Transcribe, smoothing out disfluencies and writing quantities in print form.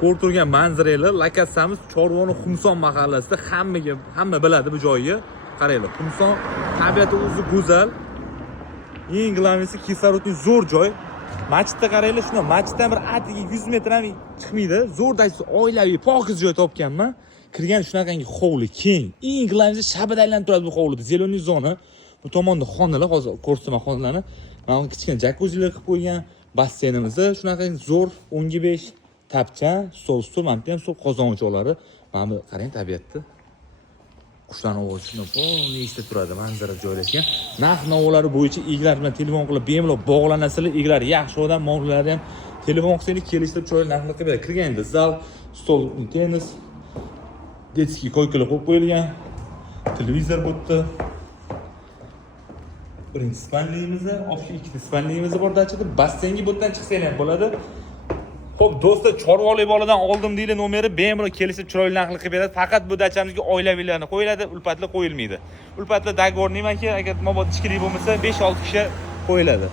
ko'rib turgan manzaranglar, lokatsiyamiz Chorvoni Xumson mahallasida, hamma biladi bu joyni. Qaranglar, Xumson tabiati o'zi go'zal. Eng glavnisi kislorodning zo'r joy. Masjidda qaranglar, shuna masjiddan bir atigi 100 metr ham chiqmaydi. Zo'rdaysi oilaviy, pokiz joy topganman. Kirgan shunaqangi hovli keng. Eng glavnisi shabada aylanib turadi bu hovlida. Zeleniy zona. Bu tomonda xonalar, hozir ko'rsataman xonalarni. Mana kichkina jakuzilar qilib qo'ygan. Basseynimizni shunaqa zo'r 15 tapcha, stol, mana bu ham stol qozonchoqlari. Mana bu qarang tabiatda. Qushlarning ovozi shuni polni eshitib turadi, manzara joylashgan. Narx-navolar bo'yicha eglar bilan telefon qilib bemalol bog'lanasizlar. Eglar yaxshi odam, mo'g'illarni ham telefon qilsangiz kelishtirib chiroyli narxlar qilib beradi. Kirganda zal, stol, tennis, detskiy koykalar qo'yib qo'yilgan. Televizor bo'tdi. Birinchi spanliyimiz, offli ikkita spanliyimiz bor dachada. Basseynga bo'tdan chiqsanglar ham bo'ladi. Xo'p, do'stlar, Chorvoli boladan oldim deyli nomeri bemalol kelishib chiroyli narxlar qilib beradi. Faqat bu dachamizga oilaviylarni qo'yiladi, ulpatlar qo'yilmaydi. Ulpatlar dogovorniymanki, agar mabod ichkilik bo'lmasa 5-6 kishi qo'yiladi.